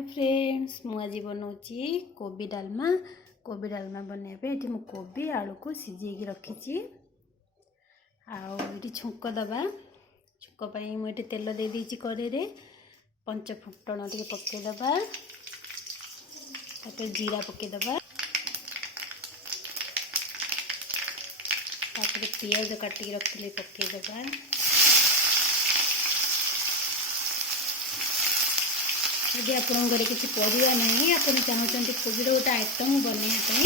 Hi friends, मुझे बनाऊँगी कोबी डालमा बनवाई ये कोबी आलू को सिझे रखी आउे छुंक दबा छुंक मुझे तेल दे दी कड़े पंच फुटण टे पकईदबा जीरा पकईदबा पियाज काटिक रखी पकईदबा यदि आपन घर किसी परिया नहीं आप चाहते कोबी गोटे आइटम बनवाई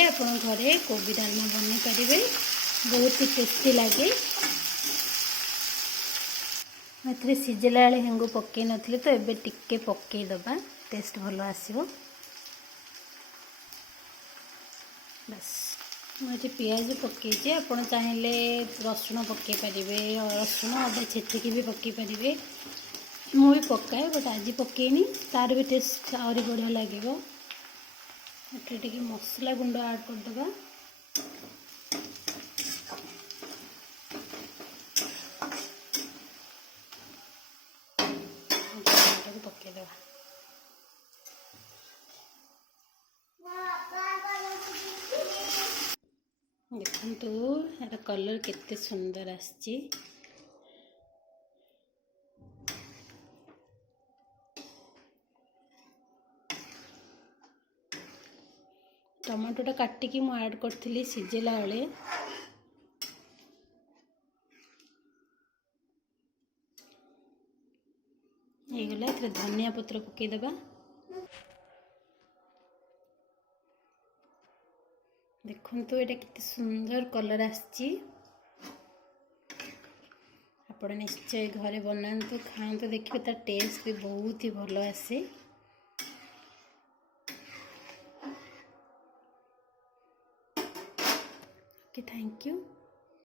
आप घरे कोबी डालमा बन पारे बहुत ही टेस्टी लगे। मैं सिझला बेले हेंगु पकई नी तो ये टिके पकईदबा टेस्ट भल आसो। बस मुझे पियाज पकईचे आप चाहिए रसुण पकई पारे रसुण अदा छेचिकी भी पकई पारे मुझे पकाए बट आज पकईनी तार भी टेस्ट आहरी बढ़िया लगे। टे मसला गुंड ऐड करदे पकईदे देखो यार कलर केते सुंदर आसची। टमाटोटा काटिकी मु ऐड करथिली सिझेला बेले गला धनिया पत्र पकईदबा देखु तो ये कितने सुंदर कलर आसची। आप निश्चय घरे बनातु खातु देखिए तार टेस्ट भी बहुत ही भल आसे। Thank you.